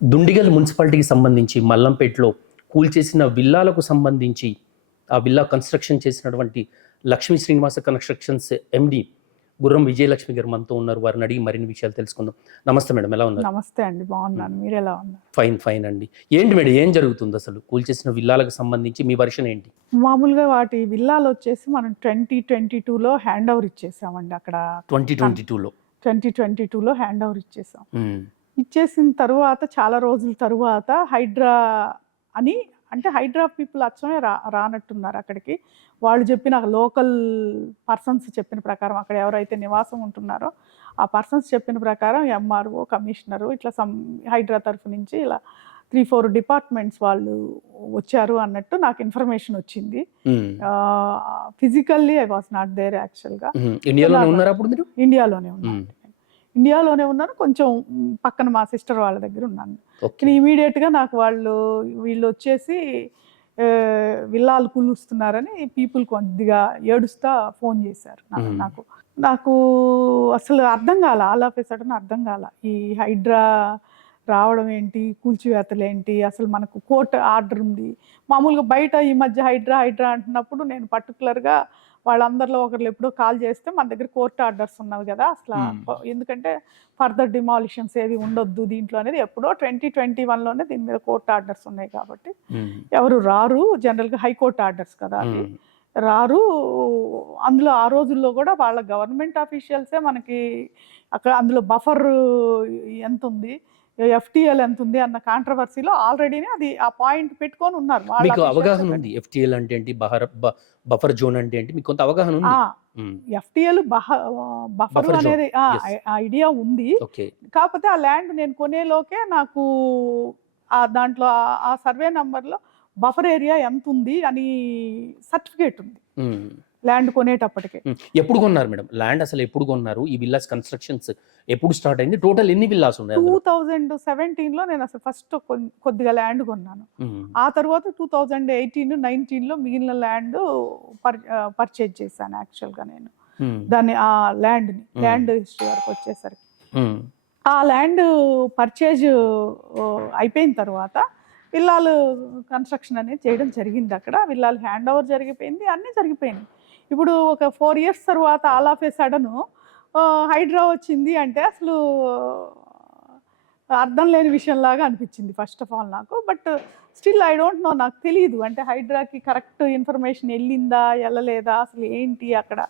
దుండిగల్ మున్సిపాలిటీకి సంబంధించి మల్లంపేటలో కూల్చేసిన విల్లాలకు సంబంధించి ఆ విల్లా కన్స్ట్రక్షన్ చేసినటువంటి లక్ష్మీ శ్రీనివాస కన్స్ట్రక్షన్స్ ఎండి గుర్రం విజయలక్ష్మి గారు మనతో ఉన్నారు. వారిని అడిగి మరిన్ని విషయాలు తెలుసుకుందాం. నమస్తే మేడం, ఎలా ఉన్నారు? నమస్తే అండి, బాగున్నాను. మీరు ఎలా ఉన్నారు? ఫైన్ ఫైన్ అండి. ఏంటి మేడం, ఏం జరుగుతుంది అసలు? కూల్చేసిన విల్లాలకు సంబంధించి మీ వర్షన్ ఏంటి? మామూలుగా వాటి విల్లాలు వచ్చేసి మనం 2022లో హ్యాండ్ ఓవర్ ఇచ్చేసామండి. అక్కడ 2022లో హ్యాండ్ ఓవర్ ఇచ్చేసాం. ఇచ్చేసిన తరువాత చాలా రోజుల తరువాత హైడ్రా అని, అంటే హైడ్రా పీపుల్ అచ్చమే రానట్టున్నారు అక్కడికి. వాళ్ళు చెప్పిన లోకల్ పర్సన్స్ చెప్పిన ప్రకారం, అక్కడ ఎవరైతే నివాసం ఉంటున్నారో ఆ పర్సన్స్ చెప్పిన ప్రకారం ఎంఆర్ఓ, కమిషనరు, ఇట్లా హైడ్రా తరఫు నుంచి ఇలా 3-4 డిపార్ట్మెంట్స్ వాళ్ళు వచ్చారు అన్నట్టు నాకు ఇన్ఫర్మేషన్ వచ్చింది. Physically I was not there యాక్చువల్గా. ఇండియాలోనే ఉన్నాను. కొంచెం పక్కన మా సిస్టర్ వాళ్ళ దగ్గర ఉన్నాను. ఇమీడియట్గా నాకు వీళ్ళు వచ్చేసి విల్లాలు కూలుస్తున్నారని పీపుల్ కొద్దిగా ఏడుస్తా ఫోన్ చేశారు నాకు అసలు అర్థం కాల. ఆల్ ఆఫ్ ఎ సడన్ అర్థం కాల. ఈ హైడ్రా రావడం ఏంటి, కూల్చివేతలు ఏంటి, అసలు మనకు కోర్టు ఆర్డర్ ఉంది. మామూలుగా బయట ఈ మధ్య హైడ్రా అంటున్నప్పుడు నేను పర్టికులర్గా వాళ్ళందరిలో ఒకరు ఎప్పుడో కాల్ చేస్తే మన దగ్గర కోర్టు ఆర్డర్స్ ఉన్నవి కదా, అసలు ఎందుకంటే ఫర్దర్ డిమాలిషన్స్ ఏవి ఉండొద్దు దీంట్లో అనేది ఎప్పుడో 2021లోనే దీని మీద కోర్టు ఆర్డర్స్ ఉన్నాయి కాబట్టి ఎవరు రారు. జనరల్గా హైకోర్టు ఆర్డర్స్ కదా అది, రారు. అందులో ఆ రోజుల్లో కూడా వాళ్ళ గవర్నమెంట్ ఆఫీషియల్సే మనకి అక్కడ అందులో బఫర్ ఎంత ఉంది, ఎఫ్టీఎల్ ఎంత ఉంది అన్న కాంట్రవర్సీలో ఆల్రెడీనే అది ఆ పాయింట్ పెట్టుకొని ఉన్నారు. మీకు అవగాహన ఉంది ఎఫ్టీఎల్ అంటే ఏంటి, బఫర్ జోన్ అంటే ఏంటి, మీకు కొంత అవగాహన ఉంది? ఎఫ్టీఎల్ బఫర్ అనేది ఐడియా ఉంది. కాకపోతే ఆ ల్యాండ్ నేను కొనేలోకే నాకు దాంట్లో ఆ సర్వే నంబర్లో బఫర్ ఏరియా ఎంత ఉంది అని సర్టిఫికేట్ ఉంది ల్యాండ్ కొనేటప్పటికే. ఎప్పుడు కొన్నారు మేడం ల్యాండ్? అసలు ఎప్పుడు కొన్నారు? ఈ విల్లాస్ కన్స్ట్రక్షన్స్ ఎప్పుడు స్టార్ట్ అయింది? టోటల్ ఎన్ని విల్లాస్ ఉన్నాయి? 2017లో నేను అసలు ఫస్ట్ కొద్దిగా ల్యాండ్ కొన్నాను. ఆ తర్వాత 2018-19లో మిగిలిన ల్యాండ్ పర్చేజ్ చేశాను యాక్చువల్గా నేను. దాన్ని ఆ ల్యాండ్ హిస్టరీ వరకు వచ్చేసరికి ఆ ల్యాండ్ పర్చేజ్ అయిపోయిన తర్వాత విల్లాలు కన్స్ట్రక్షన్ అనేది చేయడం జరిగింది. అక్కడ విల్లాలు హ్యాండ్ ఓవర్ జరిగిపోయింది, అన్నీ జరిగిపోయినాయి. ఇప్పుడు ఒక 4 years తర్వాత all of a sudden Hydra వచ్చింది అంటే అసలు అర్థం లేని విషయంలాగా అనిపించింది ఫస్ట్ ఆఫ్ ఆల్ నాకు. But still I don't know, నాకు తెలియదు అంటే హైడ్రాకి కరెక్ట్ ఇన్ఫర్మేషన్ వెళ్ళిందా వెళ్ళలేదా, అసలు ఏంటి అక్కడ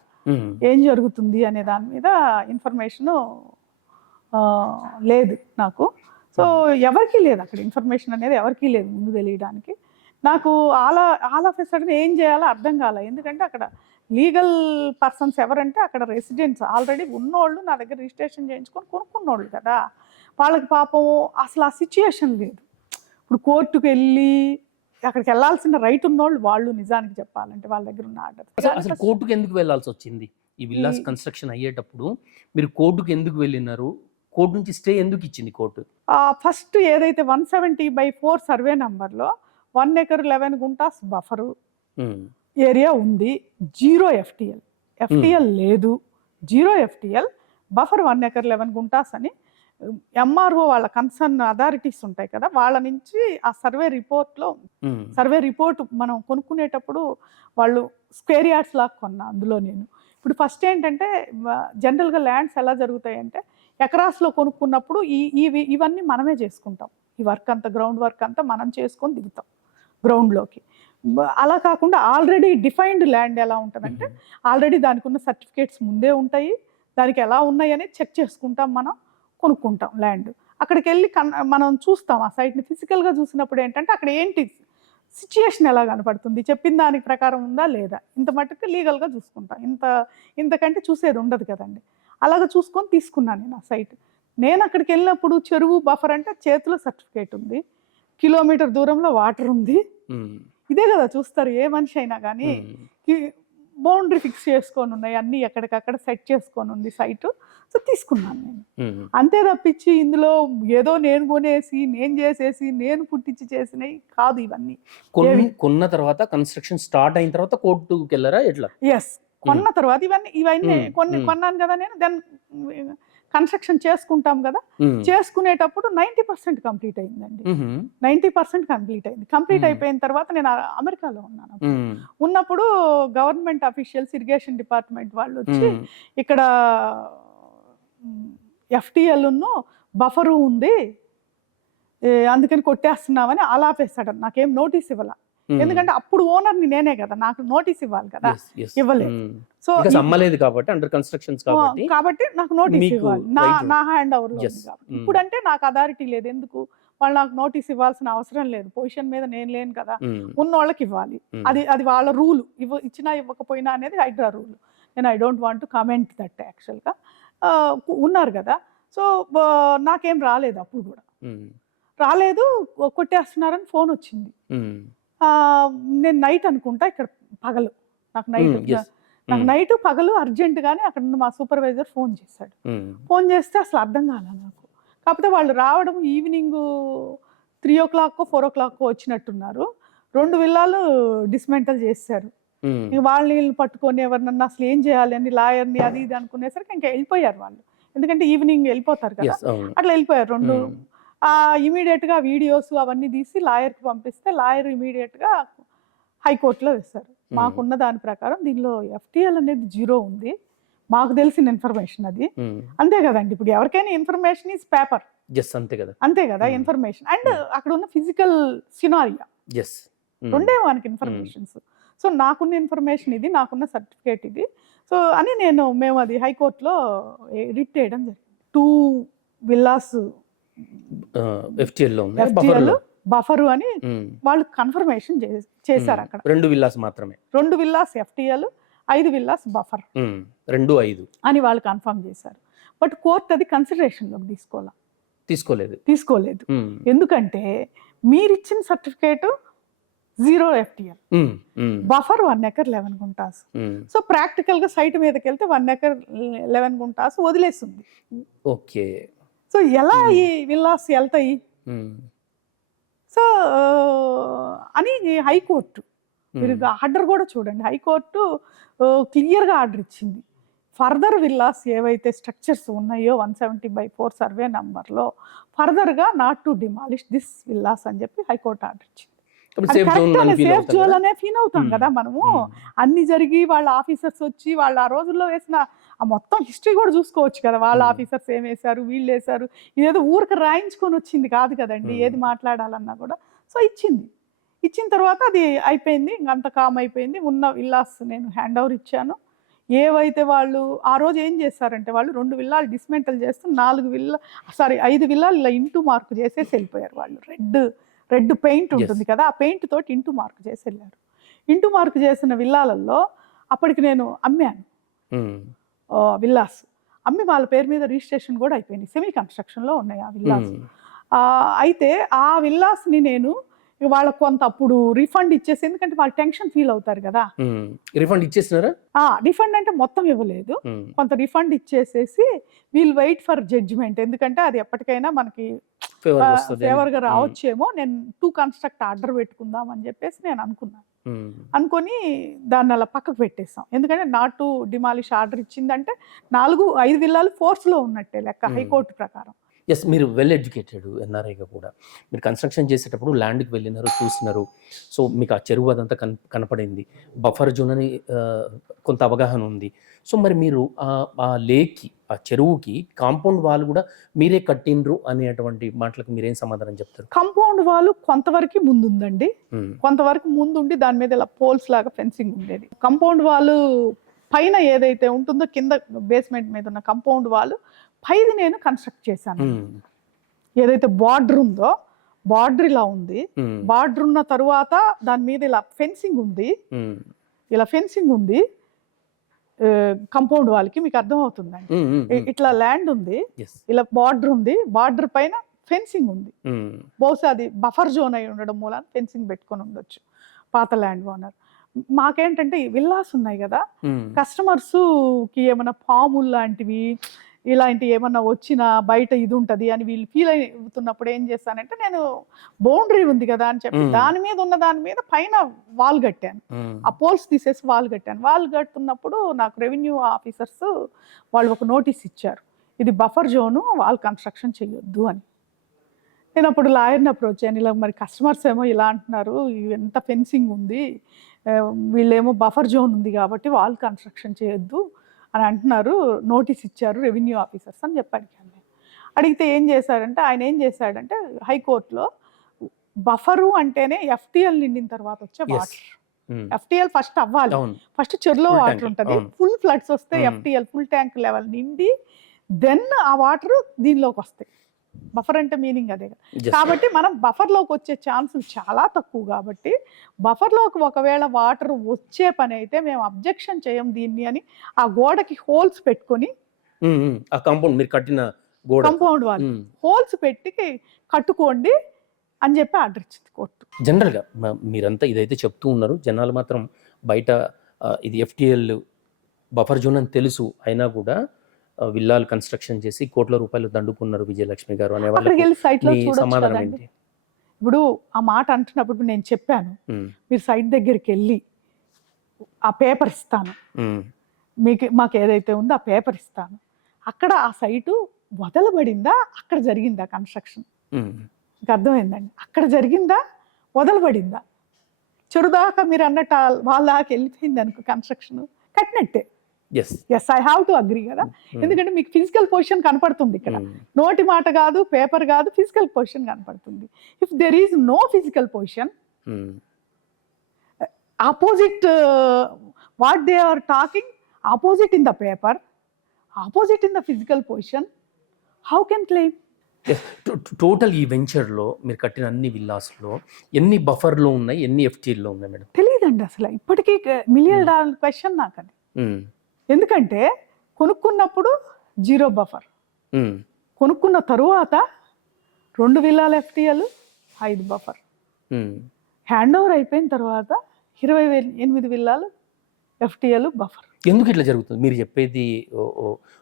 ఏం jరుగుతుంది అనే దాని మీద ఇన్ఫర్మేషను లేదు నాకు. సో ఎవరికీ లేదు అక్కడ ఇన్ఫర్మేషన్ అనేది, ఎవరికీ లేదు ముందు తెలియడానికి. నాకు ఆల్ ఆఫ్ ఎ సడన్ ఏం చేయాలో అర్థం కాల. ఎందుకంటే అక్కడ లీగల్ పర్సన్స్ ఎవరంటే అక్కడ రెసిడెంట్స్ ఆల్రెడీ ఉన్నోళ్ళు, నా దగ్గర రిజిస్ట్రేషన్ చేయించుకొని కొనుక్కున్నోళ్ళు కదా, వాళ్ళకి పాపం అసలు ఆ సిచ్యుయేషన్ లేదు. ఇప్పుడు కోర్టుకు వెళ్ళి అక్కడికి వెళ్ళాల్సిన రైట్ ఉన్నోళ్ళు వాళ్ళు, నిజానికి చెప్పాలంటే వాళ్ళ దగ్గర ఉన్న ఆర్డర్. అసలు కోర్టుకు ఎందుకు వెళ్ళాల్సి వచ్చింది? ఈ విల్లాస్ కన్స్ట్రక్షన్ అయ్యేటప్పుడు మీరు కోర్టుకు ఎందుకు వెళ్ళినారు? కోర్టు నుంచి స్టే ఎందుకు ఇచ్చింది కోర్టు? ఫస్ట్ ఏదైతే 170/4 సర్వే నంబర్లో 1 acre 11 గుంటాస్ బఫరు ఏరియా ఉంది, 0 ఎఫ్టీఎల్ లేదు, 0 ఎఫ్టీఎల్, బఫర్ 1 acre 11 గుంటాస్ అని ఎంఆర్ఓ వాళ్ళ కన్సర్న్ అథారిటీస్ ఉంటాయి కదా, వాళ్ళ నుంచి ఆ సర్వే రిపోర్ట్ మనం కొనుక్కునేటప్పుడు వాళ్ళు స్క్వేర్ యార్డ్స్ లాగా కొన్నా అందులో నేను. ఇప్పుడు ఫస్ట్ ఏంటంటే జనరల్గా ల్యాండ్స్ ఎలా జరుగుతాయంటే ఎకరాస్లో కొనుక్కున్నప్పుడు ఇవన్నీ మనమే చేసుకుంటాం. ఈ వర్క్ అంతా, గ్రౌండ్ వర్క్ అంతా మనం చేసుకొని దిగుతాం గ్రౌండ్లోకి. అలా కాకుండా ఆల్రెడీ డిఫైన్డ్ ల్యాండ్ ఎలా ఉంటుందంటే ఆల్రెడీ దానికి ఉన్న సర్టిఫికేట్స్ ముందే ఉంటాయి, దానికి ఎలా ఉన్నాయి అనేది చెక్ చేసుకుంటాం, మనం కొనుక్కుంటాం ల్యాండ్. అక్కడికి వెళ్ళి మనం చూస్తాం ఆ సైట్ని. ఫిజికల్గా చూసినప్పుడు ఏంటంటే అక్కడ ఏంటి సిచ్యుయేషన్ ఎలా కనపడుతుంది, చెప్పిన దానికి ప్రకారం ఉందా లేదా, ఇంత మట్టుకు లీగల్గా చూసుకుంటాం. ఇంతకంటే చూసేది ఉండదు కదండి. అలాగ చూసుకొని తీసుకున్నాను నేను ఆ సైట్. నేను అక్కడికి వెళ్ళినప్పుడు చెరువు బఫర్ అంటే చేతిలో సర్టిఫికేట్ ఉంది, కిలోమీటర్ దూరంలో వాటర్ ఉంది, ఇదే కదా చూస్తారు ఏ మనిషి అయినా కానీ. బౌండరీ ఫిక్స్ చేసుకొని ఉన్నాయి, అన్నీ ఎక్కడికక్కడ సెట్ చేసుకొని ఉంది సైటు. సో తీసుకున్నాను నేను. అంతే తప్పించి ఇందులో ఏదో నేను కొనేసి, నేను చేసేసి, నేను పుట్టించి చేసినవి కాదు ఇవన్నీ. కొన్న తర్వాత కన్స్ట్రక్షన్ స్టార్ట్ అయిన తర్వాత కోర్టుకు వెళ్ళారా ఎట్లా? ఎస్, కొన్న తర్వాత ఇవన్నీ కొన్నాను కదా నేను. దెన్ కన్స్ట్రక్షన్ చేసుకుంటాం కదా, చేసుకునేటప్పుడు 90% కంప్లీట్ అయిందండి. 90% కంప్లీట్ అయింది. కంప్లీట్ అయిపోయిన తర్వాత నేను అమెరికాలో ఉన్నాను. ఉన్నప్పుడు గవర్నమెంట్ అఫీషియల్స్, ఇరిగేషన్ డిపార్ట్మెంట్ వాళ్ళు వచ్చి ఇక్కడ FTL బఫరు ఉంది అందుకని కొట్టేస్తున్నామని ఆలాపేస్తాడు. నాకేం నోటీస్ ఇవ్వాల, ఎందుకంటే అప్పుడు ఓనర్ని నేనే కదా, నాకు నోటీస్ ఇవ్వాలి కదా, ఇవ్వలేదు. సో అమ్మలేదు కాబట్టి అండర్ కన్స్ట్రక్షన్స్ కాబట్టి నాకు నోటీస్ ఇవ్వాలి, నా హ్యాండ్ ఓవర్ లో ఉంది కాబట్టి. ఇప్పుడంటే నాకు అథారిటీ లేదు, ఎందుకు వాళ్ళు నాకు నోటీస్ ఇవ్వాల్సిన అవసరం లేదు, పొజిషన్ మీద నేను లేను కదా, ఉన్న వాళ్ళకి ఇవ్వాలి, అది వాళ్ళ రూల్. ఇచ్చినా ఇవ్వకపోయినా అనేది హైడ్రా రూల్. నేను I don't want to comment that. యాక్చువల్గా ఉన్నారు కదా, సో నాకేం రాలేదు, అప్పుడు కూడా రాలేదు. కొట్టేస్తున్నారని ఫోన్ వచ్చింది. నేను నైట్ అనుకుంటా, ఇక్కడ పగలు, నాకు నైట్ పగలు అర్జెంటుగానే అక్కడ మా సూపర్వైజర్ ఫోన్ చేశాడు. ఫోన్ చేస్తే అసలు అర్థం కాలే నాకు. కాకపోతే వాళ్ళు రావడం ఈవినింగ్ 3 o'clock 4 o'clock వచ్చినట్టున్నారు. 2 విల్లాలు డిస్మెంటల్ చేశారు. ఇంక వాళ్ళని పట్టుకొని ఎవరినన్నా అసలు ఏం చేయాలి అని లాయర్ని అది ఇది అనుకునేసరికి ఇంకా వెళ్ళిపోయారు వాళ్ళు, ఎందుకంటే ఈవినింగ్ వెళ్ళిపోతారు కదా, అట్లా వెళ్ళిపోయారు. 2 ఇమీడియట్గా వీడియోస్ అవన్నీ తీసి లాయర్కి పంపిస్తే లాయర్ ఇమీడియట్గా హైకోర్టులో వేస్తారు. మాకున్న దాని ప్రకారం దీనిలో FTL అనేది 0 ఉంది, మాకు తెలిసిన ఇన్ఫర్మేషన్ అది. అంతే కదండి, ఇప్పుడు ఎవరికైనా ఇన్ఫర్మేషన్ ఈజ్ పేపర్, అంతే కదా ఇన్ఫర్మేషన్ అండ్ అక్కడ ఉన్న ఫిజికల్ సినారియా, రెండే మనకి ఇన్ఫర్మేషన్స్. సో నాకున్న ఇన్ఫర్మేషన్ ఇది, నాకున్న సర్టిఫికేట్ ఇది. సో అని మేము అది హైకోర్టులో రిట్ చేయడం జరిగింది. 2 విల్లాస్ FTL బఫరు అని వాళ్ళు కన్ఫర్మేషన్ చేశారు. అక్కడ 2 విల్లాస్ మాత్రమే, 2 విల్లాస్ FTL, 5 విల్లాస్ బఫర్, 2-5 అని వాళ్ళు కన్ఫర్మ్ చేశారు. బట్ కోర్టు అది కన్సిడరేషన్లోకి తీసుకోలేదు. ఎందుకంటే మీరిచ్చిన certificate 0 FTL, buffer 1 acre 11 guntas. So practical గా సైట్ మీదకి వెళ్తే 1 acre 11 గుంటాస్ వదిలేస్తుంది. ఓకే, సో ఎలా ఈ విల్లాస్ వెళ్తాయి? సో అని హైకోర్టు, మీరు ఆర్డర్ కూడా చూడండి, హైకోర్టు క్లియర్గా ఆర్డర్ ఇచ్చింది. ఫర్దర్ విల్లాస్ ఏవైతే స్ట్రక్చర్స్ ఉన్నాయో 170/4 సర్వే నంబర్లో ఫర్దర్గా not to demolish this villas అని చెప్పి హైకోర్టు ఆర్డర్ ఇచ్చింది. సేఫ్ జోన్ అనే ఫీల్ అవుతాం కదా మనము. అన్ని జరిగి వాళ్ళ ఆఫీసర్స్ వచ్చి వాళ్ళు ఆ రోజుల్లో వేసిన ఆ మొత్తం హిస్టరీ కూడా చూసుకోవచ్చు కదా, వాళ్ళ ఆఫీసర్స్ ఏం వేశారు, వీళ్ళు వేశారు. ఇదేదో ఊరికి రాయించుకొని వచ్చింది కాదు కదండి, ఏది మాట్లాడాలన్నా కూడా. సో ఇచ్చిన తర్వాత అది అయిపోయింది, ఇంకంత కామ్ అయిపోయింది. ఉన్న విల్లాస్ నేను హ్యాండ్ ఓవర్ ఇచ్చాను. ఏవైతే వాళ్ళు ఆ రోజు ఏం చేస్తారంటే, వాళ్ళు 2 విల్లాలు డిస్మెంటల్ చేస్తూ 5 విల్లాలు ఇలా ఇంటూ మార్కు చేసేసి వెళ్ళిపోయారు. వాళ్ళు రెడ్ పెయింట్ ఉంటుంది కదా, ఆ పెయింట్ తోటి ఇంటూ మార్క్ చేసి వెళ్ళారు. ఇంటూ మార్క్ చేసిన విల్లాలలో అప్పటికి నేను అమ్మాను విల్లాస్. అమ్మి వాళ్ళ పేరు మీద రిజిస్ట్రేషన్ కూడా అయిపోయింది, సెమీ కన్స్ట్రక్షన్లో ఉన్నాయి ఆ విల్లాస్. అయితే ఆ విల్లాస్ని నేను వాళ్ళకు కొంత అప్పుడు రిఫండ్ ఇచ్చేసి, ఎందుకంటే వాళ్ళు టెన్షన్ ఫీల్ అవుతారు కదా. రిఫండ్ ఇచ్చేసినారా? రిఫండ్ అంటే మొత్తం ఇవ్వలేదు, కొంత రిఫండ్ ఇచ్చేసేసి వీల్ వెయిట్ ఫర్ జడ్జిమెంట్, ఎందుకంటే అది ఎప్పటికైనా మనకి ఫేవర్గా రావచ్చేమో, నేను టు కన్స్ట్రక్ట్ ఆర్డర్ పెట్టుకుందాం అని చెప్పేసి నేను అనుకున్నాను. అనుకొని దాన్ని అలా పక్కకు పెట్టేస్తాం, ఎందుకంటే నాట్ టు డిమాలిష్ ఆర్డర్ ఇచ్చిందంటే 4-5 విల్లాలు ఫోర్స్లో ఉన్నట్టే లెక్క హైకోర్టు ప్రకారం. ఎస్, మీరు వెల్ ఎడ్యుకేటెడ్ ఎన్ఆర్ఐగా కూడా మీరు కన్స్ట్రక్షన్ చేసేటప్పుడు ల్యాండ్కి వెళ్ళినారు, చూసినారు. సో మీకు ఆ చెరువు అదంతా కనపడింది, బఫర్ జోన్ అని కొంత అవగాహన ఉంది. సో మరి మీరు ఆ లేక్కి, ఆ చెరువుకి కాంపౌండ్ వాల్ కూడా మీరే కట్టిండ్రు అనేటువంటి మాటలకు మీరేం సమాధానం చెప్తారు? కాంపౌండ్ వాల్ కొంతవరకు ముందు ఉందండి, కొంతవరకు ముందు ఉండి దాని మీద ఇలా పోల్స్ లాగా ఫెన్సింగ్ ఉండేది. కాంపౌండ్ వాల్ పైన ఏదైతే ఉంటుందో కింద బేస్మెంట్ మీద ఉన్న కాంపౌండ్ వాల్ పైది నేను కన్స్ట్రక్ట్ చేశాను. ఏదైతే బార్డర్ ఉందో బార్డర్ ఇలా ఉంది, బార్డర్ ఉన్న తరువాత దాని మీద ఇలా ఫెన్సింగ్ ఉంది, కంపౌండ్ వాల్కి. మీకు అర్థం అవుతుందండి, ఇట్లా ల్యాండ్ ఉంది, ఇలా బార్డర్ ఉంది, బార్డర్ పైన ఫెన్సింగ్ ఉంది. బహుశా అది బఫర్ జోన్ అయి ఉండడం మూలాన ఫెన్సింగ్ పెట్టుకొని ఉండొచ్చు పాత ల్యాండ్ ఓనర్. మాకేంటంటే విల్లాస్ ఉన్నాయి కదా, కస్టమర్స్ కి ఏమైనా పాములు లాంటివి ఇలాంటివి ఏమన్నా వచ్చినా బయట ఇది ఉంటుంది అని వీళ్ళు ఫీల్ అవుతున్నప్పుడు ఏం చేస్తానంటే, నేను బౌండరీ ఉంది కదా అని చెప్పి దాని మీద పైన వాల్ కట్టాను. ఆ పోల్స్ తీసేసి వాల్ కట్టాను. వాల్ కట్టున్నప్పుడు నాకు రెవెన్యూ ఆఫీసర్స్ వాళ్ళు ఒక నోటీస్ ఇచ్చారు, ఇది బఫర్ జోను, వాల్ కన్స్ట్రక్షన్ చేయొద్దు అని. నేను అప్పుడు లాయర్ని అప్రోచ్ అయ్యాను. ఇలా మరి కస్టమర్స్ ఏమో ఇలా అంటున్నారు, ఎంత ఫెన్సింగ్ ఉంది, వీళ్ళేమో బఫర్ జోన్ ఉంది కాబట్టి వాల్ కన్స్ట్రక్షన్ చేయొద్దు అని అంటున్నారు, నోటీస్ ఇచ్చారు రెవెన్యూ ఆఫీసర్స్ అని చెప్పి అడిగాను. అడిగితే ఆయన ఏం చేశాడంటే హైకోర్టులో బఫరు అంటేనే FTL నిండిన తర్వాత వచ్చే వాటర్. FTL ఫస్ట్ అవ్వాలి, ఫస్ట్ చెరులో వాటర్ ఉంటుంది, ఫుల్ ఫ్లడ్స్ వస్తే FTL ఫుల్ ట్యాంక్ లెవెల్ నిండి దెన్ ఆ వాటర్ దీనిలోకి వస్తాయి. బఫర్ అంటే మీనింగ్ అదే కదా. కాబట్టి మనం బఫర్లోకి వచ్చే ఛాన్సులు చాలా తక్కువ కాబట్టి బఫర్లోకి ఒకవేళ వాటర్ వచ్చే పని అయితే మేము అబ్జెక్షన్ చేయం దీన్ని అని ఆ గోడకి హోల్స్ పెట్టుకొని, ఆ కాంపౌండ్ మీరు కట్టిన గోడ కాంపౌండ్ వాళ్ళు హోల్స్ పెట్టి కట్టుకోండి అని చెప్పి ఆర్డర్ ఇచ్చింది కోర్టు. జనరల్గా మీరంతా ఇదైతే చెప్తూ ఉన్నారు, జనాలు మాత్రం బయట ఇది FTL బఫర్ జోన్ అని తెలుసు అయినా కూడా విల్లాలు కన్స్ట్రక్షన్ చేసి కోట్ల రూపాయలు దండుకున్నారు విజయలక్ష్మి గారు అనే వాళ్ళకి సమాధానం ఏంటి? ఇప్పుడు ఆ మాట అంటున్నప్పుడు నేను చెప్పాను, మీరు సైట్ దగ్గరికి వెళ్ళి ఆ పేపర్ ఇస్తాను, మాకు ఏదైతే ఉందో ఆ పేపర్ ఇస్తాను, అక్కడ ఆ సైటు వదలబడిందా అక్కడ జరిగిందా కన్స్ట్రక్షన్, మీకు అర్థమైందండి, అక్కడ జరిగిందా వదలబడిందా, చెరుదాకా మీరు అన్నట్టు వాళ్ళ దాకా వెళ్ళిపోయింది అనుకో కన్స్ట్రక్షన్ కట్టినట్టే. Yes I have to agree కదా, ఎందుకంటే మీకు ఫిజికల్ పొజిషన్ కనపడుతుంది ఇక్కడ, నోటి మాట కాదు పేపర్ కాదు, ఫిజికల్ పొజిషన్ కనపడుతుంది. If there is no physical position, opposite what they are talking, opposite in the paper, opposite in the physical position, how can claim? Total ఈ వెంచర్లో మీరు కట్టిన అన్ని విల్లాస్లో ఎన్ని బఫర్లో ఉన్నాయి, ఎన్ని FTLలో ఉన్నాయి మేడం? తెలియదండి అసలు, ఇప్పటికీ $1 million క్వశ్చన్ నాకు అది. ఎందుకంటే కొనుక్కున్నప్పుడు 0 బఫర్, కొనుక్కున్న తరువాత 2 విల్లాల FTL 5 బఫర్, హ్యాండ్ ఓవర్ అయిపోయిన తర్వాత 28 విల్లాలు FTL బఫర్. ఎందుకు ఇట్లా జరుగుతుంది? మీరు చెప్పేది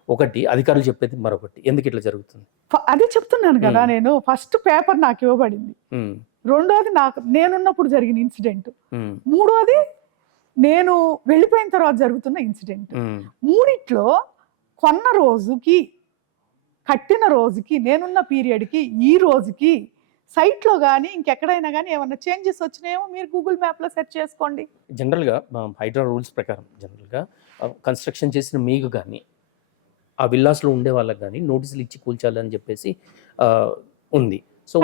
ఒకటి, అధికారులు చెప్పేది మరొకటి, ఎందుకు ఇట్లా జరుగుతుంది? అదే చెప్తున్నాను కదా నేను, ఫస్ట్ పేపర్ నాకు ఇవ్వబడింది, రెండోది నేనున్నప్పుడు జరిగిన ఇన్సిడెంట్, మూడోది నేను వెళ్ళిపోయిన తర్వాత జరుగుతున్న ఇన్సిడెంట్. మూడిట్లో కొన్న రోజుకి, కట్టిన రోజుకి, నేనున్న పీరియడ్కి, ఈ రోజుకి సైట్లో కానీ ఇంకెక్కడైనా కానీ ఏమన్నా చేంజెస్ వచ్చినాయేమో మీరు గూగుల్ మ్యాప్లో సెర్చ్ చేసుకోండి. జనరల్గా హైడ్రా రూల్స్ ప్రకారం జనరల్గా కన్స్ట్రక్షన్ చేసిన మీకు కానీ ఆ విల్లాస్లో ఉండే వాళ్ళకి కానీ నోటీసులు ఇచ్చి కూల్చాలని చెప్పేసి ఉంది. సో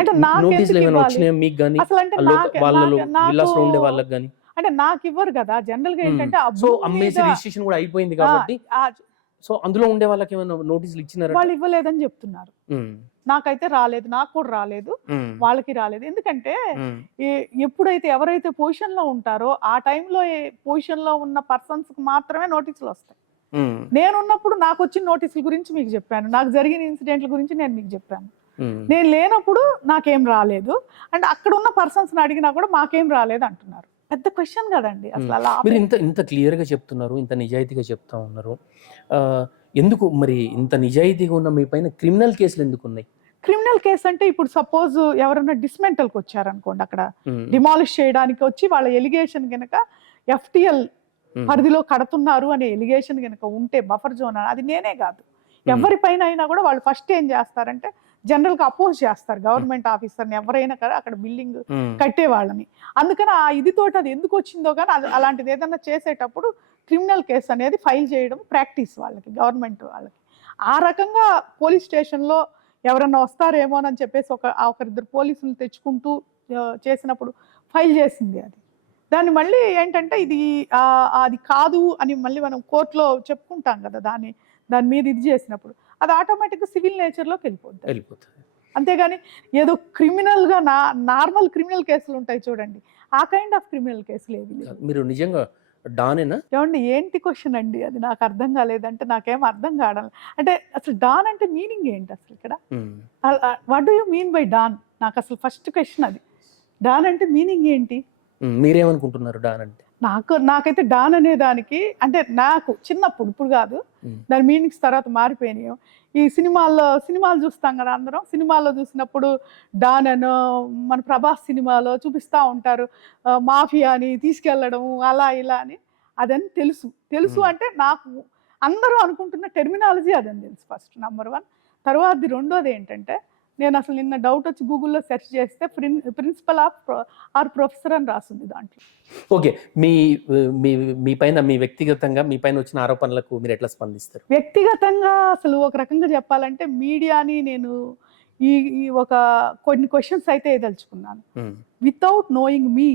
నోటీసులు ఏమైనా వచ్చినాయో మీకు కానీ వాళ్ళలో విల్లాస్లో ఉండే వాళ్ళకి కానీ? అంటే నాకు ఇవ్వరు కదా జనరల్ గా, ఏంటంటే సో అమ్మేసి రిజిస్ట్రేషన్ కూడా అయిపోయింది కాబట్టి, సో అందులో ఉండే వాళ్ళకి ఏమైనా నోటీసులు ఇచ్చినారు? వాళ్ళు ఇవ్వలేదని చెప్తున్నారు. నాకైతే రాలేదు, నాకు కూడా రాలేదు, వాళ్ళకి రాలేదు. ఎందుకంటే ఎప్పుడైతే ఎవరైతే పొజిషన్ లో ఉంటారో ఆ టైంలో పొజిషన్ లో ఉన్న పర్సన్స్ కి మాత్రమే నోటీసులు వస్తాయి. నేనున్నప్పుడు నాకు వచ్చిన నోటీసుల గురించి మీకు చెప్పాను, నాకు జరిగిన ఇన్సిడెంట్ల గురించి నేను మీకు చెప్పాను. నేను లేనప్పుడు నాకేం రాలేదు, అండ్ అక్కడ ఉన్న పర్సన్స్ అడిగినా కూడా మాకేం రాలేదు అంటున్నారు. పెద్ద క్వశ్చన్ కదండి అసలు. అలా మీరు ఇంత క్లియర్గా చెప్తున్నారు, ఇంత నిజాయితీగా చెప్తా ఉన్నారు, ఎందుకు మరి ఇంత నిజాయితీగా ఉన్న మీ పైన క్రిమినల్ కేసులు ఎందుకు ఉన్నాయి? క్రిమినల్ కేసు అంటే ఇప్పుడు సపోజ్ ఎవరైనా డిస్మెంటల్కి వచ్చారనుకోండి, అక్కడ డిమాలిష్ చేయడానికి వచ్చి వాళ్ళ ఎలిగేషన్ కనుక FTL పరిధిలో కడుతున్నారు అనే ఎలిగేషన్ కనుక ఉంటే బఫర్ జోన్, అది నేనే కాదు ఎవరిపైన అయినా కూడా వాళ్ళు ఫస్ట్ ఏం చేస్తారంటే జనరల్గా అపోజ్ చేస్తారు గవర్నమెంట్ ఆఫీసర్ని, ఎవరైనా కదా అక్కడ బిల్డింగ్ కట్టే వాళ్ళని. అందుకని ఆ ఇదితోటి అది ఎందుకు వచ్చిందో కానీ అలాంటిది ఏదన్నా చేసేటప్పుడు క్రిమినల్ కేసు అనేది ఫైల్ చేయడం ప్రాక్టీస్ వాళ్ళకి, గవర్నమెంట్ వాళ్ళకి. ఆ రకంగా పోలీస్ స్టేషన్లో ఎవరన్నా వస్తారేమోనని చెప్పేసి ఒకరిద్దరు పోలీసులు తెచ్చుకుంటూ చేసినప్పుడు ఫైల్ చేసింది అది. దాన్ని మళ్ళీ ఏంటంటే అది కాదు అని మళ్ళీ మనం కోర్టులో చెప్పుకుంటాం కదా, దాని మీద ఇది చేసినప్పుడు అది ఆటోమేటిక్గా సివిల్ నేచర్లోకి వెళ్ళిపోతుంది. అంతేగాని ఏదో క్రిమినల్గా నార్మల్ క్రిమినల్ కేసులు ఉంటాయి చూడండి, ఆ కైండ్ ఆఫ్ క్రిమినల్ కేసులు ఏవి లేవు. మీరు నిజంగా డానేనా? ఏమండి ఏంటి క్వశ్చన్ అండి అది, నాకు అర్థం కాలేదంటే నాకేం అర్థం కావడం. అంటే అసలు డాన్ అంటే మీనింగ్ ఏంటి అసలు ఇక్కడ? What do you mean by don? నాకు అసలు ఫస్ట్ క్వశ్చన్ అది, డాన్ అంటే మీనింగ్ ఏంటి? మీరేమనుకుంటున్నారు డాన్ అంటే? నాకైతే డాన్ అనే దానికి అంటే నాకు చిన్నప్పుడు, ఇప్పుడు కాదు, దాని మీనింగ్స్ తర్వాత మారిపోయినాయి. ఈ సినిమాలు చూస్తాం కదా అందరం, సినిమాల్లో చూసినప్పుడు డాన్ అనో మన ప్రభాస్ సినిమాలో చూపిస్తూ ఉంటారు, మాఫియాని తీసుకెళ్ళడం అలా ఇలా అని, అదని తెలుసు అంటే నాకు అందరూ అనుకుంటున్న టెర్మినాలజీ అదని తెలుసు ఫస్ట్ నెంబర్ 1. తర్వాతది రెండోది ఏంటంటే, నేను అసలు నిన్న డౌట్ వచ్చి గూగుల్లో సెర్చ్ చేస్తే ప్రిన్సిపల్ ఆఫ్ ఆర్ ప్రొఫెసర్ అని రాసింది దాంట్లో. ఓకే. మీ మీ మీ పైన వ్యక్తిగతంగా మీ పైన వచ్చిన ఆరోపణలకు మీరు ఎట్లా స్పందిస్తారు? వ్యక్తిగతంగా అసలు ఒక రకంగా చెప్పాలంటే మీడియాని నేను ఈ ఈ ఒక కొన్ని క్వశ్చన్స్ అయితే ఏదలుచుకున్నాను. వితౌట్ నోయింగ్ మీ,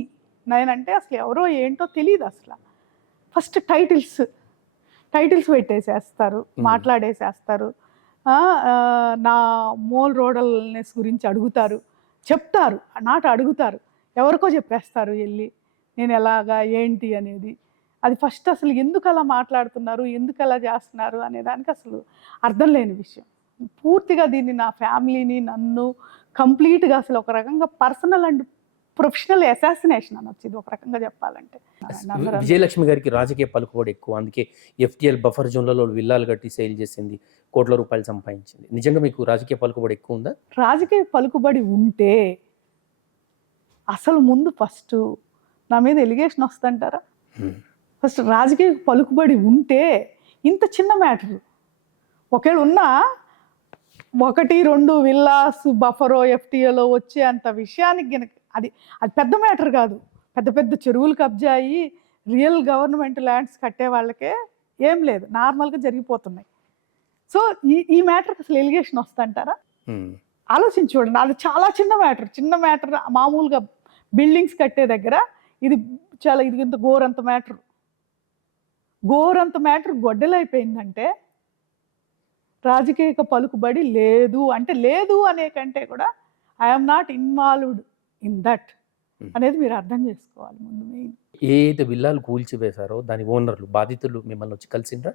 నేనంటే అసలు ఎవరో ఏంటో తెలియదు అసలు. ఫస్ట్ టైటిల్స్ పెట్టేసేస్తారు, మాట్లాడేసేస్తారు. నా మోల్ రోడల్నెస్ గురించి అడుగుతారు, చెప్తారు, అడుగుతారు, ఎవరికో చెప్పేస్తారు వెళ్ళి నేను ఎలాగా ఏంటి అనేది. అది ఫస్ట్ అసలు ఎందుకు అలా మాట్లాడుతున్నారు, ఎందుకు అలా చేస్తున్నారు అనే దానికి అసలు అర్థం లేని విషయం. పూర్తిగా దీన్ని నా ఫ్యామిలీని, నన్ను కంప్లీట్గా అసలు ఒక రకంగా పర్సనల్ అండ్ ప్రొఫెషనల్ అసాసినేషన్ అనొచ్చు ఇది ఒక రకంగా చెప్పాలంటే. విజయలక్ష్మి గారికి రాజకీయ పలుకుబడి ఎక్కువ, అందుకే ఎఫ్టిఎల్ బఫర్ జోన్లలో విల్లాలు కట్టి సేల్ చేసింది, కోట్ల రూపాయలు సంపాదించింది. నిజంగా మీకు రాజకీయ పలుకుబడి ఎక్కువ ఉందా? రాజకీయ పలుకుబడి ఉంటే అసలు ముందు ఫస్ట్ నా మీద ఎలిగేషన్ వస్తుంటారా? ఫస్ట్ రాజకీయ పలుకుబడి ఉంటే ఇంత చిన్న మ్యాటర్ ఒకవేళ ఉన్నా 1-2 విల్లాస్ బఫరో ఎఫ్టీఏలో వచ్చే అంత విషయానికి గనక అది పెద్ద మ్యాటర్ కాదు. పెద్ద చెరువులు కబ్జా అయ్యి రియల్ గవర్నమెంట్ ల్యాండ్స్ కట్టే వాళ్ళకే ఏం లేదు, నార్మల్గా జరిగిపోతున్నాయి. సో ఈ మ్యాటర్కి అసలు ఎలిగేషన్ వస్తుంటారా? ఆలోచించి చూడండి, అది చాలా చిన్న మ్యాటర్. మామూలుగా బిల్డింగ్స్ కట్టే దగ్గర ఇది ఇంత ఘోరంత మ్యాటర్ గొడ్డలైపోయిందంటే రాజకీయ పలుకుబడి లేదు అంటే, లేదు అనే కంటే కూడా I'm not involved in that అనేది మీరు అర్థం చేసుకోవాలి ముందు. మెయిన్ ఏదైతే విల్లాలు కూల్చివేశారో దాని ఓనర్లు, బాధితులు మిమ్మల్ని వచ్చి కలిసిండ్రా?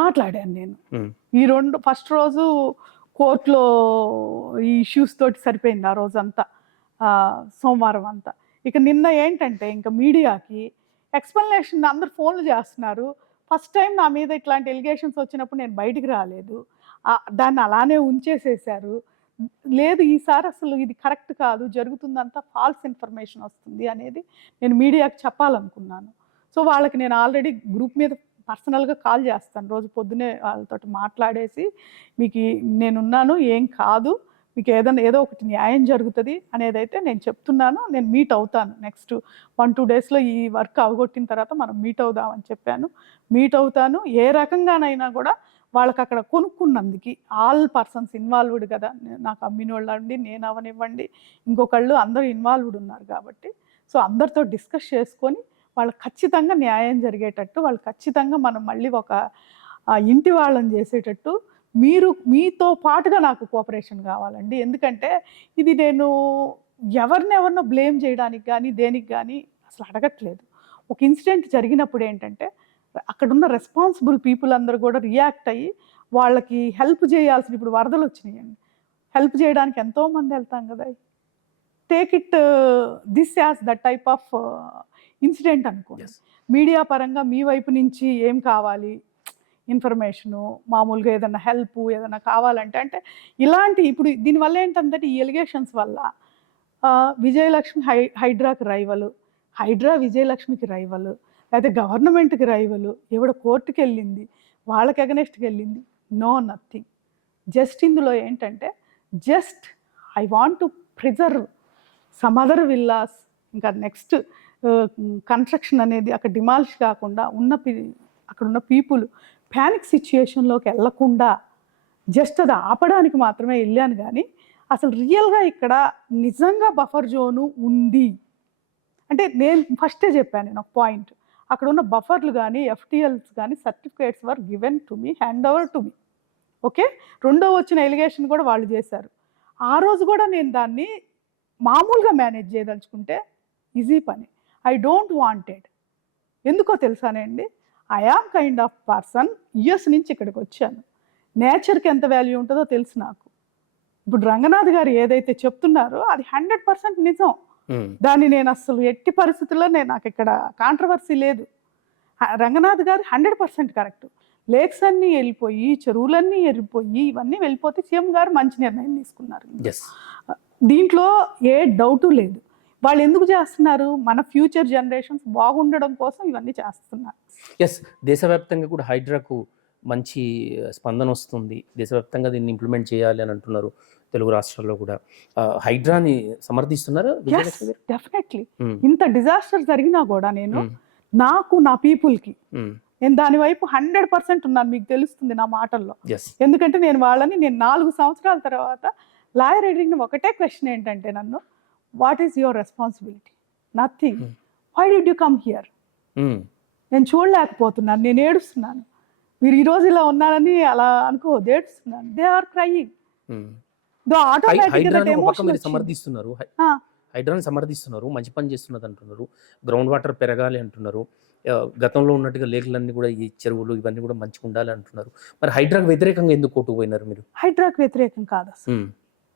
మాట్లాడాను నేను. ఈ ఫస్ట్ రోజు కోర్టులో ఈ ఇష్యూస్ తోటి సరిపోయింది ఆ రోజంతా, సోమవారం అంతా. ఇక నిన్న ఏంటంటే ఇంకా మీడియాకి ఎక్స్ప్లెనేషన్ అందరు ఫోన్లు చేస్తున్నారు. ఫస్ట్ టైం నా మీద ఇట్లాంటి ఎలిగేషన్స్ వచ్చినప్పుడు నేను బయటికి రాలేదు, దాన్ని అలానే ఉంచేసేసారు. లేదు ఈసారి అసలు ఇది కరెక్ట్ కాదు, జరుగుతుందంతా ఫాల్స్ ఇన్ఫర్మేషన్ వస్తుంది అనేది నేను మీడియాకి చెప్పాలనుకున్నాను. సో వాళ్ళకి నేను ఆల్రెడీ గ్రూప్ మీద పర్సనల్గా కాల్ చేస్తాను, రోజు పొద్దునే వాళ్ళతో మాట్లాడేసి మీకు నేనున్నాను, ఏం కాదు, మీకు ఏదో ఒకటి న్యాయం జరుగుతుంది అనేది అయితే నేను చెప్తున్నాను. నేను మీట్ అవుతాను నెక్స్ట్ 1-2 డేస్లో ఈ వర్క్ అవగొట్టిన తర్వాత మనం మీట్ అవుదామని చెప్పాను. మీట్ అవుతాను. ఏ రకంగానైనా కూడా వాళ్ళకి అక్కడ కొనుక్కున్నందుకు ఆల్ పర్సన్స్ ఇన్వాల్వ్డ్ కదా, నాకు అమ్మిన వాళ్ళు అండి, నేను అవనివ్వండి, ఇంకొకళ్ళు అందరూ ఇన్వాల్వ్డ్ ఉన్నారు కాబట్టి సో అందరితో డిస్కస్ చేసుకొని వాళ్ళకి ఖచ్చితంగా న్యాయం జరిగేటట్టు, వాళ్ళు ఖచ్చితంగా మనం మళ్ళీ ఒక ఇంటి వాళ్ళని చేసేటట్టు మీతో పాటుగా నాకు కోఆపరేషన్ కావాలండి. ఎందుకంటే ఇది నేను ఎవరినో బ్లేమ్ చేయడానికి కానీ దేనికి కానీ అసలు అడగట్లేదు. ఒక ఇన్సిడెంట్ జరిగినప్పుడు ఏంటంటే అక్కడున్న రెస్పాన్సిబుల్ పీపుల్ అందరూ కూడా రియాక్ట్ అయ్యి వాళ్ళకి హెల్ప్ చేయాల్సిన, ఇప్పుడు వరదలు వచ్చినాయండి, హెల్ప్ చేయడానికి ఎంతోమంది వెళ్తాం కదా, take it this as that type of incident అనుకోండి. మీడియా పరంగా మీ వైపు నుంచి ఏం కావాలి, ఇన్ఫర్మేషను, మామూలుగా ఏదైనా హెల్ప్ ఏదైనా కావాలంటే అంటే ఇలాంటి ఇప్పుడు దీనివల్ల ఏంటంటే ఈ ఎలిగేషన్స్ వల్ల విజయలక్ష్మి హైడ్రాకి రైవలు, హైడ్రా విజయలక్ష్మికి రైవలు, లేకపోతే గవర్నమెంట్కి రైవలు, ఎవడ కోర్టుకి వెళ్ళింది, వాళ్ళకి అగనెస్ట్కి వెళ్ళింది, నో నథింగ్. జస్ట్ ఇందులో ఏంటంటే just I want to preserve some other villas. ఇంకా నెక్స్ట్ కన్స్ట్రక్షన్ అనేది అక్కడ డిమాలిష్ కాకుండా అక్కడ ఉన్న పీపుల్ ప్యానిక్ సిచ్యుయేషన్లోకి వెళ్ళకుండా జస్ట్ అది ఆపడానికి మాత్రమే వెళ్ళాను. కానీ అసలు రియల్గా ఇక్కడ నిజంగా బఫర్ జోను ఉంది అంటే నేను ఫస్టే చెప్పాను. నేను ఒక పాయింట్, అక్కడ ఉన్న బఫర్లు కానీ ఎఫ్టీఎల్స్ కానీ certificates were given to me, hand over to me. Okay, రెండో వచ్చిన ఎలిగేషన్ కూడా వాళ్ళు చేశారు. ఆ రోజు కూడా నేను దాన్ని మామూలుగా మేనేజ్ చేయదలుచుకుంటే ఈజీ పని. ఐ డోంట్ వాంటెడ్, ఎందుకో తెలుసానండి, I am kind of person, US నుంచి ఇక్కడికి వచ్చాను, నేచర్కి ఎంత వాల్యూ ఉంటుందో తెలుసు నాకు. ఇప్పుడు రంగనాథ్ గారు ఏదైతే చెప్తున్నారో అది 100% నిజం. దాన్ని నేను అసలు ఎట్టి పరిస్థితుల్లో నాకు ఇక్కడ కాంట్రవర్సీ లేదు. రంగనాథ్ గారు 100% కరెక్ట్. లేక్స్ అన్నీ వెళ్ళిపోయి, చెరువులన్నీ వెళ్ళిపోయి, ఇవన్నీ వెళ్ళిపోతే సీఎం గారు మంచి నిర్ణయం తీసుకున్నారు. దీంట్లో ఏ డౌటు లేదు. వాళ్ళు ఎందుకు చేస్తున్నారు, మన ఫ్యూచర్ జనరేషన్స్ బాగుండడం కోసం ఇవన్నీ చేస్తున్నారు. దేశవ్యాప్తంగా కూడా హైడ్రాకు మంచి స్పందన వస్తుంది. దేశవ్యాప్తంగా దీన్ని ఇంప్లిమెంట్ చేయాలి అని అంటున్నారు తెలుగు రాష్ట్రాల్లో కూడా. హైడ్రాని సమర్థిస్తున్నారా విజయలక్ష్మి గారు? డెఫినెట్లీ. మ్మ్. ఇంత డిజాస్టర్ జరిగినా కూడా నేను మ్మ్. నాకు నా పీపుల్కి మ్మ్. నేను దాని వైపు 100% ఉన్నాను. మీకు తెలుస్తుంది నా మాటల్లో. Yes. ఎందుకంటే నేను 4 సంవత్సరాల తర్వాత లాయర్ అడిగిన ఒకటే క్వశ్చన్ ఏంటంటే నన్ను, what is your responsibility? Nothing. Why did you come here? Hmm. నేను చూడలేకపోతున్నాను, నేను ఏడుస్తున్నాను. మీరు ఈరోజు ఇలా ఉన్నారని అలా అనుకోవద్దు, ఏడుస్తున్నాను. They are crying. Hmm. Though ఆటోమేటిక్గా హైడ్రాని ఒక పక్క మీరు ఎమోషన్. సమర్థిస్తున్నారు, హైడ్రాని సమర్థిస్తున్నారు, మంచి పని చేస్తున్నది అంటున్నారు, గ్రౌండ్ వాటర్ పెరగాలి అంటున్నారు, గతంలో ఉన్నట్టుగా లేకులన్నీ కూడా ఈ చెరువులు ఇవన్నీ కూడా మంచిగా ఉండాలి అంటున్నారు. మరి హైడ్రాకి వ్యతిరేకంగా ఎందుకు కొట్టుకుపోయినారు మీరు? హైడ్రాకి వ్యతిరేకం కాదు అసలు.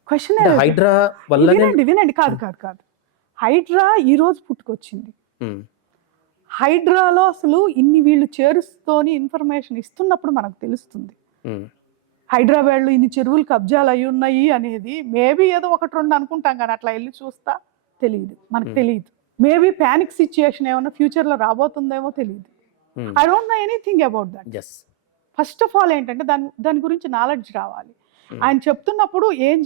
క్వశ్చన్ అంటే హైడ్రా వల్లనే వినండి. కాదు. హైడ్రా ఈ రోజు పుట్టుకొచ్చింది. హైడ్రాలో అసలు ఇన్ని వీళ్ళు చేరుస్తోని ఇన్ఫర్మేషన్ ఇస్తున్నప్పుడు మనకు తెలుస్తుంది. హైదరాబాద్లో ఇన్ని చెరువులు కబ్జాలు అయి ఉన్నాయి అనేది మేబీ ఏదో 1-2 అనుకుంటాం, కానీ అట్లా వెళ్ళి చూస్తా తెలియదు, మనకు తెలియదు. మేబీ ప్యానిక్ సిచ్యుయేషన్ ఏమన్నా ఫ్యూచర్లో రాబోతుందేమో తెలియదు. I don't know anything about that. First of all ఏంటంటే దాని గురించి నాలెడ్జ్ రావాలి. ఆయన చెప్తున్నప్పుడు ఏం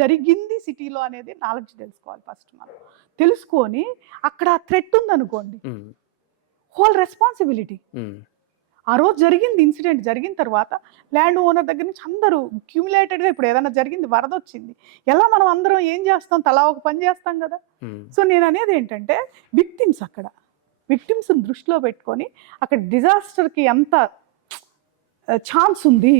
జరిగింది సిటీలో అనేది నాలెడ్జ్ తెలుసుకోవాలి. ఫస్ట్ మనం తెలుసుకొని అక్కడ థ్రెట్ ఉందనుకోండి, హోల్ రెస్పాన్సిబిలిటీ. ఆ రోజు జరిగింది, ఇన్సిడెంట్ జరిగిన తర్వాత ల్యాండ్ ఓనర్ దగ్గర నుంచి అందరూ క్యూములేటెడ్గా ఇప్పుడు ఏదైనా జరిగింది, వరద వచ్చింది, ఎలా మనం అందరం ఏం చేస్తాం, తలా ఒక పని చేస్తాం కదా. సో నేను అనేది ఏంటంటే విక్టిమ్స్ని దృష్టిలో పెట్టుకొని అక్కడ డిజాస్టర్కి ఎంత ఛాన్స్ ఉంది,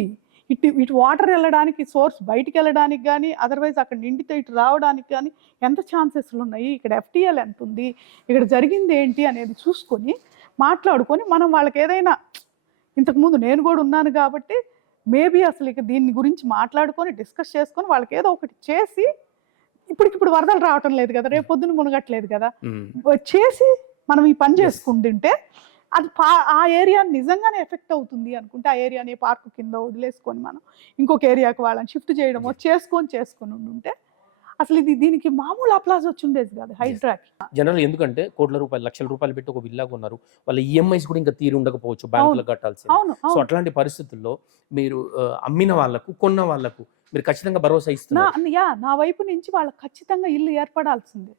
ఇటు వాటర్ వెళ్ళడానికి, సోర్స్ బయటికి వెళ్ళడానికి కానీ, అదర్వైజ్ అక్కడ నిండితే ఇటు రావడానికి కానీ ఎంత ఛాన్సెస్లు ఉన్నాయి, ఇక్కడ FTL ఎంత ఉంది, ఇక్కడ జరిగింది ఏంటి అనేది చూసుకొని మాట్లాడుకొని మనం వాళ్ళకి ఏదైనా, ఇంతకుముందు నేను కూడా ఉన్నాను కాబట్టి మేబీ అసలు ఇక దీని గురించి మాట్లాడుకొని డిస్కస్ చేసుకొని వాళ్ళకి ఏదో ఒకటి చేసి, ఇప్పుడు వరదలు రావటం లేదు కదా, రేపు పొద్దున మునగట్లేదు కదా, చేసి మనం ఈ పని చేసుకుంటుంటే అది ఆ ఏరియా నిజంగానే ఎఫెక్ట్ అవుతుంది అనుకుంటే, ఆ ఏరియాని పార్కు కింద వదిలేసుకొని మనం ఇంకొక ఏరియాకి వాళ్ళని షిఫ్ట్ చేయడమో చేసుకొని ఉంటే అసలు దీనికి మామూలు అప్లాజ్ వచ్చి ఉండేది కాదు హైడ్రాకి. జనరల్ ఎందుకంటే కోట్ల రూపాయలు, లక్షల రూపాయలు పెట్టి ఒక విల్లా కొన్నారు, వాళ్ళ EMIs కూడా ఇంకా తీరి ఉండకపోవచ్చు, బ్యాంకులో కట్టాల్సింది. సో అట్లాంటి పరిస్థితుల్లో మీరు అమ్మిన వాళ్ళకు, కొన్న వాళ్ళకు మీరు ఖచ్చితంగా భరోసా ఇస్తున్నారు. నా వైపు నుంచి వాళ్ళకి ఖచ్చితంగా ఇల్లు ఏర్పడాల్సిందే.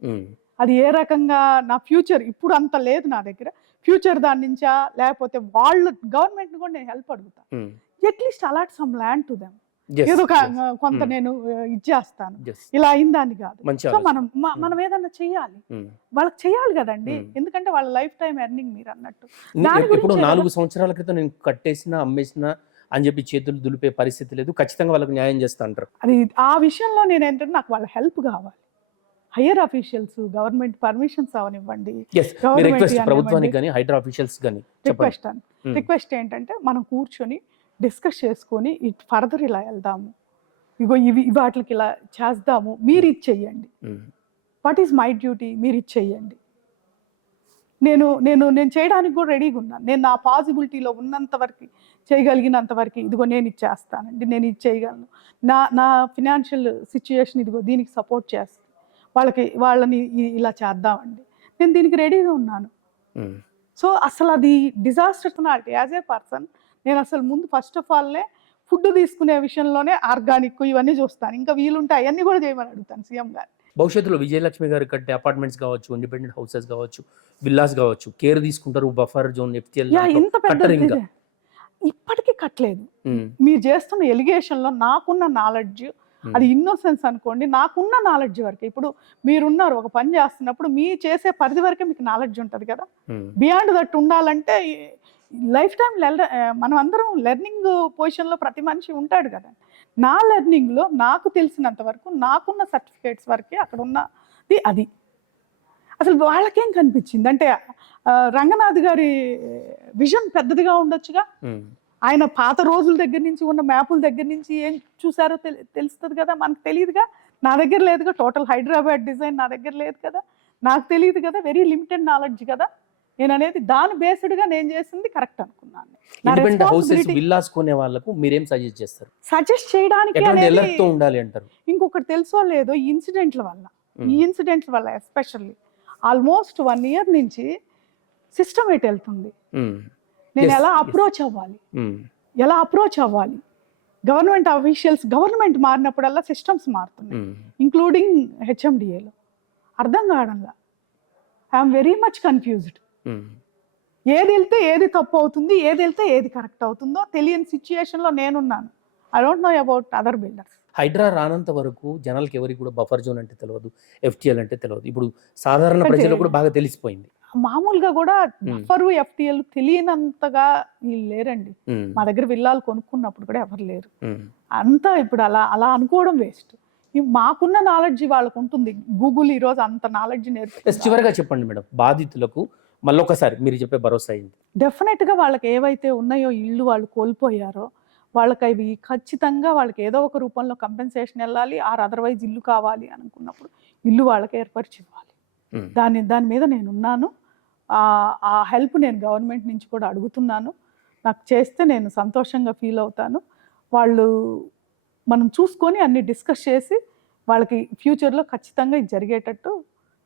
అది ఏ రకంగా నా ఫ్యూచర్ ఇప్పుడు అంత లేదు నా దగ్గర, ఫ్యూచర్ దాని నుంచా లేకపోతే వాళ్ళు గవర్నమెంట్ కూడా నేను హెల్ప్ అడుగుతా. At least allot some land to them, ఏదో కొంత నేను ఇచ్చేస్తాను, ఇలా అయిందాన్ని కాదు. సో మనం ఏదన్నా చెయ్యాలి, వాళ్ళకి చెయ్యాలి కదండి, ఎందుకంటే వాళ్ళ లైఫ్ టైం ఎర్నింగ్ మీరు అన్నట్టు. ఇప్పుడు 4 సంవత్సరాల క్రితం నేను కట్టేసిన అమ్మేసిన అని చెప్పి చేతులు దులిపే పరిస్థితి లేదు, ఖచ్చితంగా వాళ్ళకి న్యాయం చేస్తా అంటారు. అది ఆ విషయంలో నేను ఏంటంటే నాకు వాళ్ళ హెల్ప్ కావాలి. హైయర్ అఫీషియల్స్, గవర్నమెంట్ పర్మిషన్స్ అవనివ్వండి, రిక్వెస్ట్ ఏంటంటే మనం కూర్చొని డిస్కస్ చేసుకొని ఇట్ ఫర్దర్ ఇలా వెళ్దాము, ఇగో ఇవి వాటికి ఇలా చేద్దాము, మీరు ఇది చెయ్యండి, వాట్ ఈస్ మై డ్యూటీ, మీరు ఇది చెయ్యండి. నేను చేయడానికి కూడా రెడీగా ఉన్నాను. నేను నా పాసిబిలిటీలో ఉన్నంత వరకు చేయగలిగినంత వరకు ఇదిగో నేను ఇది చేస్తానండి, నేను ఇది చేయగలను, నా ఫినాన్షియల్ సిచ్యుయేషన్ ఇదిగో దీనికి సపోర్ట్ చేస్తాను, వాళ్ళని ఇలా చేద్దామండి, నేను దీనికి రెడీగా ఉన్నాను. సో అసలు అది డిజాస్టర్ నాటి యాజ్ ఏ పర్సన్ నేను అసలు ముందు ఫస్ట్ ఆఫ్ ఆల్నే ఫుడ్ తీసుకునే విషయంలోనే ఆర్గానిక్ ఇవన్నీ చూస్తాను, ఇంకా వీలుంటే అవన్నీ కూడా చేయమని అడుగుతాను సీఎం గారు. భవిష్యత్తులో విజయలక్ష్మి గారు కట్టే అపార్ట్మెంట్స్ కావచ్చు, ఇండిపెండెంట్ హౌసెస్ కావచ్చు, విల్లాస్ కావచ్చు, కేర్ తీసుకుంటారు, బఫర్ జోన్, FTL ఇంత పెద్ద ఇప్పటికీ కట్టలేదు. మీరు చేస్తున్న ఎలిగేషన్ లో నాకున్న నాలెడ్జ్, అది ఇన్నోసెన్స్ అనుకోండి, నాకున్న నాలెడ్జ్ వరకే. ఇప్పుడు మీరున్నారు ఒక పని చేస్తున్నప్పుడు మీ చేసే పరిధి వరకే మీకు నాలెడ్జ్ ఉంటుంది కదా, బియాండ్ దట్ ఉండాలంటే లైఫ్ టైం మనం అందరం లెర్నింగ్ పొజిషన్లో ప్రతి మనిషి ఉంటాడు కదా. నా లెర్నింగ్లో నాకు తెలిసినంత వరకు, నాకున్న సర్టిఫికేట్స్ వరకే అక్కడ ఉన్నది. అది అసలు వాళ్ళకేం కనిపించింది అంటే రంగనాథ్ గారి విజన్ పెద్దదిగా ఉండొచ్చుగా, ఆయన పాత రోజుల దగ్గర నుంచి ఉన్న మ్యాపుల దగ్గర నుంచి ఏం చూసారో తెలుస్తుంది కదా, మనకు తెలియదుగా, నా దగ్గర లేదుగా, టోటల్ హైదరాబాద్ డిజైన్ నా దగ్గర లేదు కదా, నాకు తెలియదు కదా, వెరీ లిమిటెడ్ నాలెడ్జ్ కదా. నేను అనేది దాని బేస్డ్గా నేను చేసింది కరెక్ట్ అనుకున్నాను. సజెస్ట్ చేయడానికి ఇంకొకటి తెలుసో లేదో, ఈ ఇన్సిడెంట్ల వల్ల ఎస్పెషల్లీ ఆల్మోస్ట్ 1 year నుంచి సిస్టమ్ ఎటు వెళ్తుంది, నేను ఎలా అప్రోచ్ అవ్వాలి, ఎలా అప్రోచ్ అవ్వాలి. గవర్నమెంట్ అఫీషియల్స్ గవర్నమెంట్ మారినప్పుడల్లా సిస్టమ్స్ మారుతున్నాయి, ఇంక్లూడింగ్ హెచ్ఎండిఏలో. అర్థం కావడంలా, ఐఎమ్ వెరీ మచ్ కన్ఫ్యూజ్డ్. ఏది వెళ్తే ఏది తప్పు అవుతుంది, ఏది వెళ్తే ఏది కరెక్ట్ అవుతుందో తెలియని సిచ్యుయేషన్లో నేనున్నాను. I don't know about other builders. HYDRAA రానంత వరకు జనాలకి ఎవరికి కూడా బఫర్ జోన్ అంటే తెలియదు, ఎఫ్టీఎల్ అంటే తెలియదు. ఇప్పుడు సాధారణ అంటే ప్రజలకు కూడా బాగా తెలిసిపోయింది. మామూలుగా కూడా బఫరు ఎఫ్టీఎల్ తెలియనంతగా వీళ్ళు లేరండి. మా దగ్గర విల్లాలు కొనుక్కున్నప్పుడు కూడా ఎవరు లేరు. అంతా ఇప్పుడు అలా అలా అనుకోవడం వేస్ట్. మాకున్న నాలెడ్జ్ వాళ్ళకు ఉంటుంది. గూగుల్ ఈ రోజు అంత నాలెడ్జ్ నేర్పుతుంది. చివరిగా చెప్పండి మేడం, బాధితులకు మళ్ళొకసారి మీరు చెప్పే భరోసా అయింది. డెఫినెట్ గా వాళ్ళకి ఏవైతే ఉన్నాయో ఇళ్ళు వాళ్ళు కోల్పోయారో వాళ్ళకి అవి ఖచ్చితంగా వాళ్ళకి ఏదో ఒక రూపంలో కంపెన్సేషన్ వెళ్ళాలి. ఆర్ అదర్వైజ్ ఇల్లు కావాలి అనుకున్నప్పుడు ఇల్లు వాళ్ళకి ఏర్పరిచి ఇవ్వాలి. దాని మీద నేనున్నాను. ఆ హెల్ప్ నేను గవర్నమెంట్ నుంచి కూడా అడుగుతున్నాను. నాకు చేస్తే నేను సంతోషంగా ఫీల్ అవుతాను. వాళ్ళు మనం చూసుకొని అన్ని డిస్కస్ చేసి వాళ్ళకి ఫ్యూచర్లో ఖచ్చితంగా ఇది జరిగేటట్టు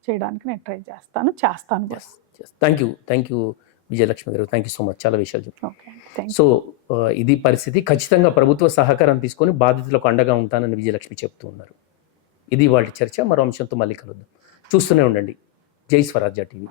చేయడానికి నేను ట్రై చేస్తాను కూడా. థ్యాంక్ యూ విజయలక్ష్మి గారు, థ్యాంక్ యూ సో మచ్. చాలా విషయాలు చెప్పారు. Okay, thank you. సో ఇది పరిస్థితి. ఖచ్చితంగా ప్రభుత్వ సహకారం తీసుకొని బాధితులకు అండగా ఉంటానని విజయలక్ష్మి చెప్తూ ఉన్నారు. ఇది వాళ్ళ చర్చ. మరో అంశంతో మళ్ళీ కలుద్దాం. చూస్తూనే ఉండండి జై స్వరాజ్య టీవీ.